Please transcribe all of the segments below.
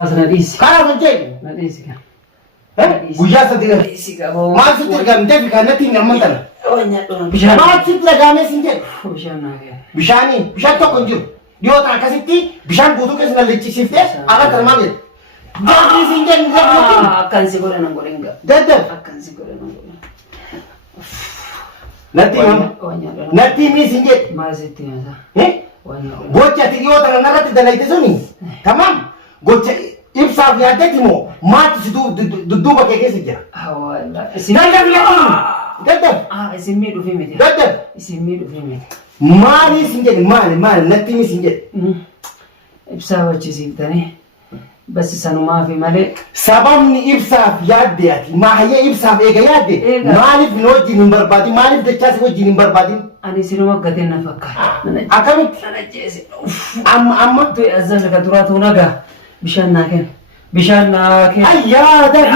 Asnadis. Kara banjai. Nadis kan. Guyyaa sadii dha. Maal sitti argamtee fi kan natti hin gammantan. Maal sitti dhagaamee sin jedhu. Bishaan tokko hin jiru. Dhiyoo ta'an akkasitti bishaan guutuu keessa na lechisiiftee akka tarmaan jedhu. Darbii sin jedhu akkan si godhan godhan daddab. akkan si godhan godhan. Natti himii sin jedhu. Maal sitti himasa? Gocha ati dhiyoo ta'an irratti dalayte suni. Tamam. Gocha ibsaaf yaaddeeti moo maatu si dudduuba kee keessa jira. Daddab. Isin miidhuufi miti. Daddab. Isin miidhuufi miti. Maali sin jedhe maali natti himi sin jedhe. Ibsaa wajjisiiftanii basi sanumaafi malee. Sababni ibsaaf yaadde ati maayyee ibsaaf eega yaadde maaliif nu wajjin hin barbaadin maaliif dachaa si wajjin hin barbaadin. Ani sinuma gateen na fakkaata. Akkamitti? Nana jeesi. Amma. Tuyi azalli ka duraa tuun nagaa. Bishaan naa kenna. Bishaan naa kenna. Ayyaa dafi.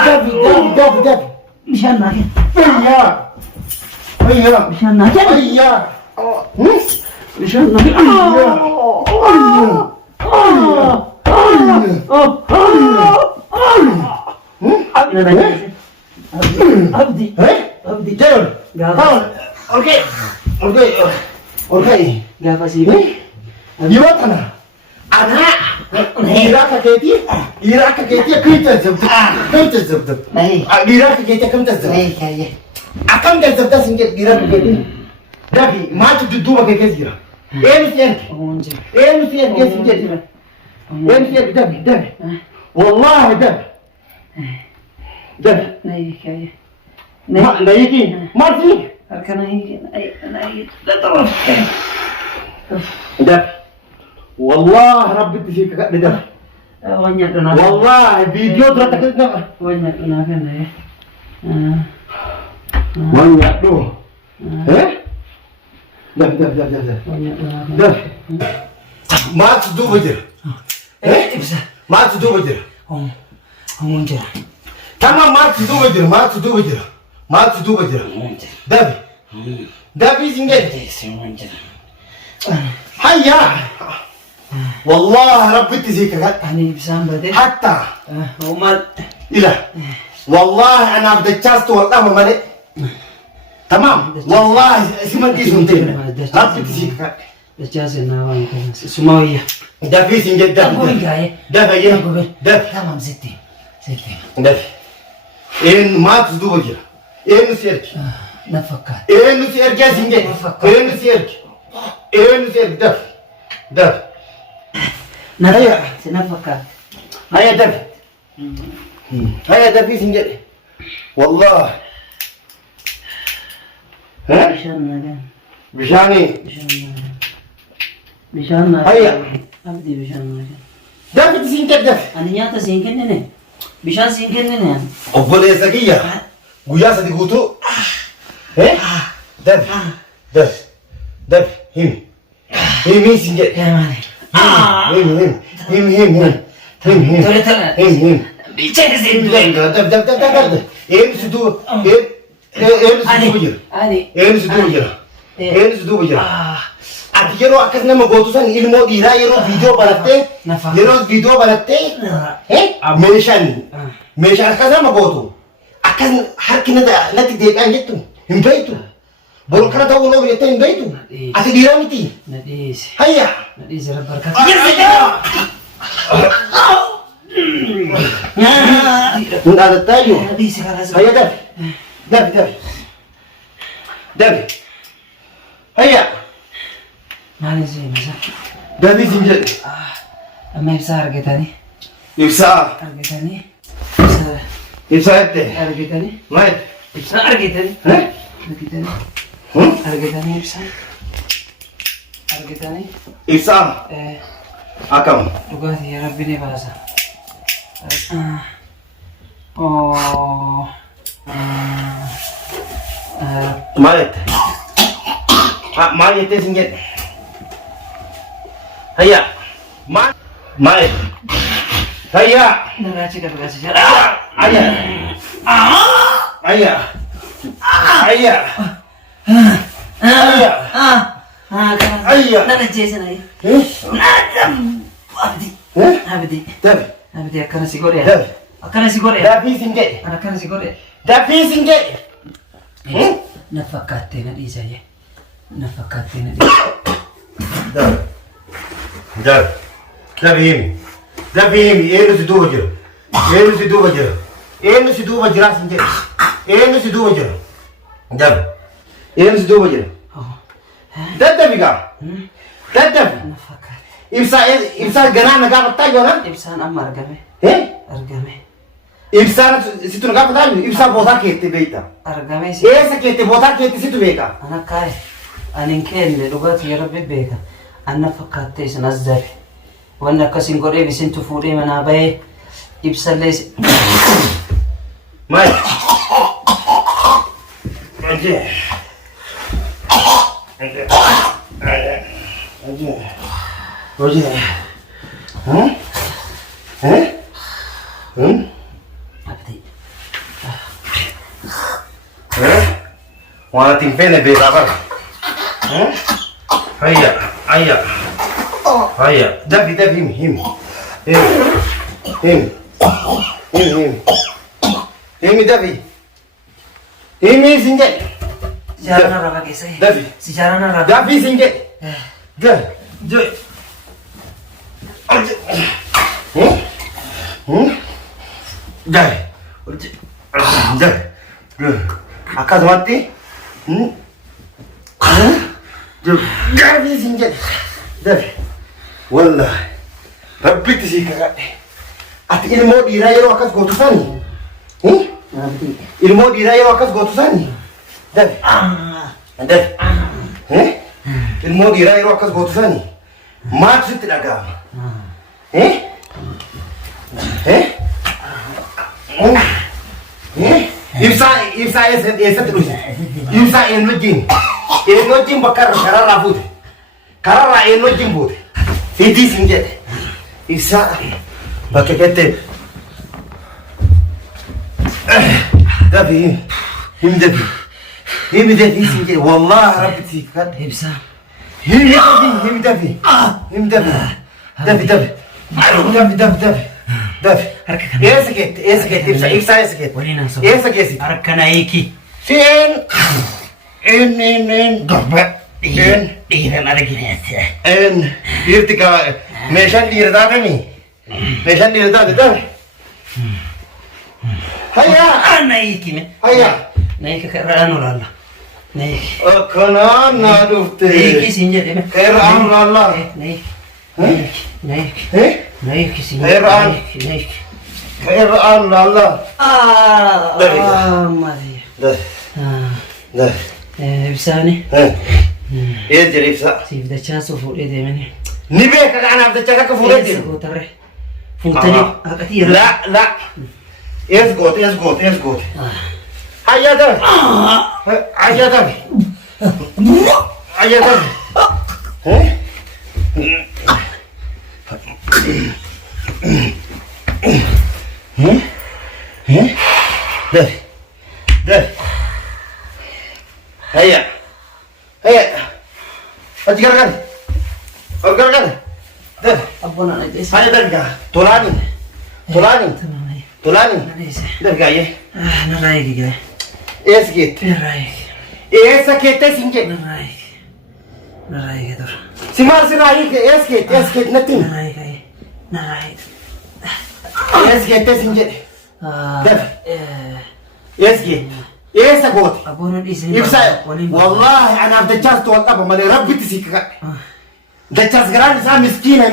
Bishaan naa kenna. Ayyaa. Bishaan naa kenna. Ayyaa. Bishaan naa kenna. Abdi. Abdi. Jayon. Gaafa. Okay. Gaafa siifi. Yoo tana. Anaa. Dhiiraa akka keetii akkam tazzabdu. Dhiiraa akka keetii akkam tazzabdu. Akkam tazzabdaa sin jedhu dhiiraa akka keetii. Dafi maaltu dudduuba kee keessa jira. Eenyu si erge sin jedhu. Eenyu si erge dafi. Wallaahi dafi. Nayikiin maal si? Harka nayikiin. Dafi. والله ربي تفيك كذا والله فيديو ترى كذا وين دو ده ما تدو بجر ما تدو بجر هم جرا تمام ما تدو بجر دافي زنجر هيا والله ربي تزيك يعني بسام بدي حتى وما إله والله أنا بدي تشاست والله ما تمام والله سمعتي سنتين ربي تزيك تشاست ناوي كذا سماوية ده في سنجد ده تمام ستي ده إن ما تزدو بجرا إن سيرك نفكر إن سيرك يا سنجد إن سيرك دف هيا سنفكر هيا دف سنجد والله ها بشاني هيا أبدي بشان دف سنجد أنا نياتا سينكنني بشان سينكنني أقول يا سكية ويا صديق وتو إيه دف هم سنجد هم ati yeroo akkas nama gootu san ilmoo dhiiraa yeroo viidiyoo barattee meeshaan akkas nama gootu akkas harki natti deebi'an jettu hin beektu boru kana ta'uu noo jettee hin beektu ati dhiiraa miti hayya nadhiise rabbarkata hin dhaadattaayyuu hayya dafi hayya maali si masa dafi sin jedhe amma ibsaa argitanii ibsaa jette argitanii maal ibsaa argitanii argitanii ibsaa akkam dhugaatii yaa rabbi ni baasa maal jette maal jettee sin jedhe hayya maal hayya nagaachi gargaarsa hayya nana jeesanay abdi dafi Abdi akkana si godhe. Dafi. Akkana si godhe. Dafii siin jedhe. Ana akkana si godhe. Dafii siin jedhe. Na fakkaattee na dhiisa jee. Na fakkaattee na dhiisa. Dafi. Dafi. Dafi himi. Dafi himi. Eenyu si duuba jira. Eenyu si duuba jira. Eenyu si duuba jira siin jedhe. Eenyu si duuba jira. Dafi. Eenyu si duuba jira. Daddabi gaa. Daddabi. Na fakkaate. Ibsaa ganaa na gaafattaa joonan. Ibsaan amma argame. Argame. Ibsaan situ na gaafataa jiru. Ibsaa bootaa keetti beekta. Argame si. Eessa keetti bootaa keetti situ beeka. Ana kaaye. Ani hin kenne dhugaatii yeroo beeka. Anna fakkaattee isin as zabe. Wanni akkasiin godhee bisintu fuudhee manaa bahee ibsallee si. Maal? Ajee. Oye. Abdi. Waan ati hin feene beekaa bara. Hayya. Dafi himi. Himi dafi. Himi siin jedhe. Sijaaraan arraba keessa. Dafi. Sijaaraan arraba. Dafi siin jedhe. Akkasumatti gaaffii siin jedhe dafi wallaahi rabbitti sii kakadhe ati ilmoo dhiiraa yeroo akkas gootu sani ilmoo dhiiraa yeroo akkas gootu sani dafi ilmoo dhiiraa yeroo akkas gootu sani maaltu sitti dhaga'ama ibsaa eessatti dhufe ibsaa eenyojjiin bakka kararraa fuute kararraa eenyojjiin fuute fiitii siin jedhe ibsaa bakka keettee dafi himi dafi siin jedhe wallaahi rabbi sii kakadhe Ibsaan. himi dafi Harka kana. eessa keetti ibsaa eessa keetti Waliin haasa'u. eessa keessi Harka na hiiki. Dhiiran argineessa. dhiirti ka meeshaan dhiira taatanii meeshaan dhiira taate taate hayyaa Na hiiki. hayyaa Na hiiki karraan olaalla. Na hiiki. akkanaan naa dhufte Na hiiki siin jedheme. Karraan olaallaa Na hiiki. Na hiiki. Na hiiki siin Karraan. Na hiiki. karraan olaallaa Marii. Ibsaani. Ees jedhe ibsaa Siif dachaasuu fuudhee deemanii. ni beeka kanaaf dachaa akka fuudhee Eessa jiru gootarre. Fuutanii haqatii yeroo. la ees goote hayyaa tabe hayyaa tabe Dafi. Hayya. Achi gargar. Dafi. Abboon ana jeessa. Hayya dafi gaa. Tolaani. Dafi gaayyee. Narraa eegi gaa. Eessa keetti? Narraa eegi. Eessa keettee siin jedhe? Narraa eegi. Narraa eegi tura. Si maal sirraa hiike? Eessa keetti natti himi? Narraa eegi. Narraa eegi. Eessa keettee siin jedhe? Dafi. Eessa keetti? Eessa goote? Abboon dhiisanii. Ibsaa wallaahi anaaf dachaas to'an qaba malee rabbitti si kakadhe. Dachaas garaan isaa miskiina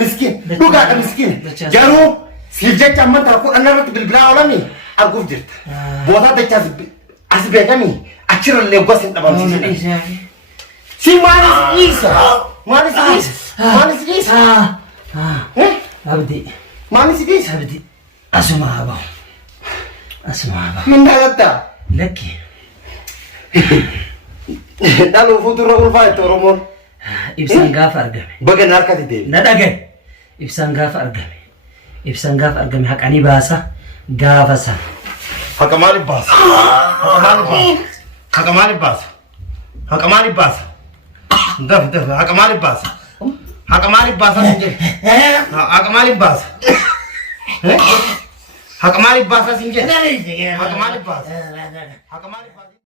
dhugaadha miskiina. Garuu siif jecha amma tara kudhan irratti bilbilaa oolanii arguuf jirta. Bootaa dachaas as beekanii achirrallee gos hin dhabamsiisan. Si maalis dhiisa? Abdi. Maalis dhiisa? Abdi. Asuma habahu. Min dhalattaa? Lakki. Dhaluu fuuldura ulfaate Oromoon. Ibsaan gaafa argame. Bagan harkatti deebi. Na dhagaye. Ibsaan gaafa argame haqanii baasa gaafa sana. Haqa maaliif baasa? Haqa maaliif baasa? Dafi haqa maaliif baasa? Haqa maaliif baasa sin jedhe? Haqa maaliif baasa? Haqa maaliif baasaa siin jedhe? Haqa maaliif baasa? Haqa maaliif baasa?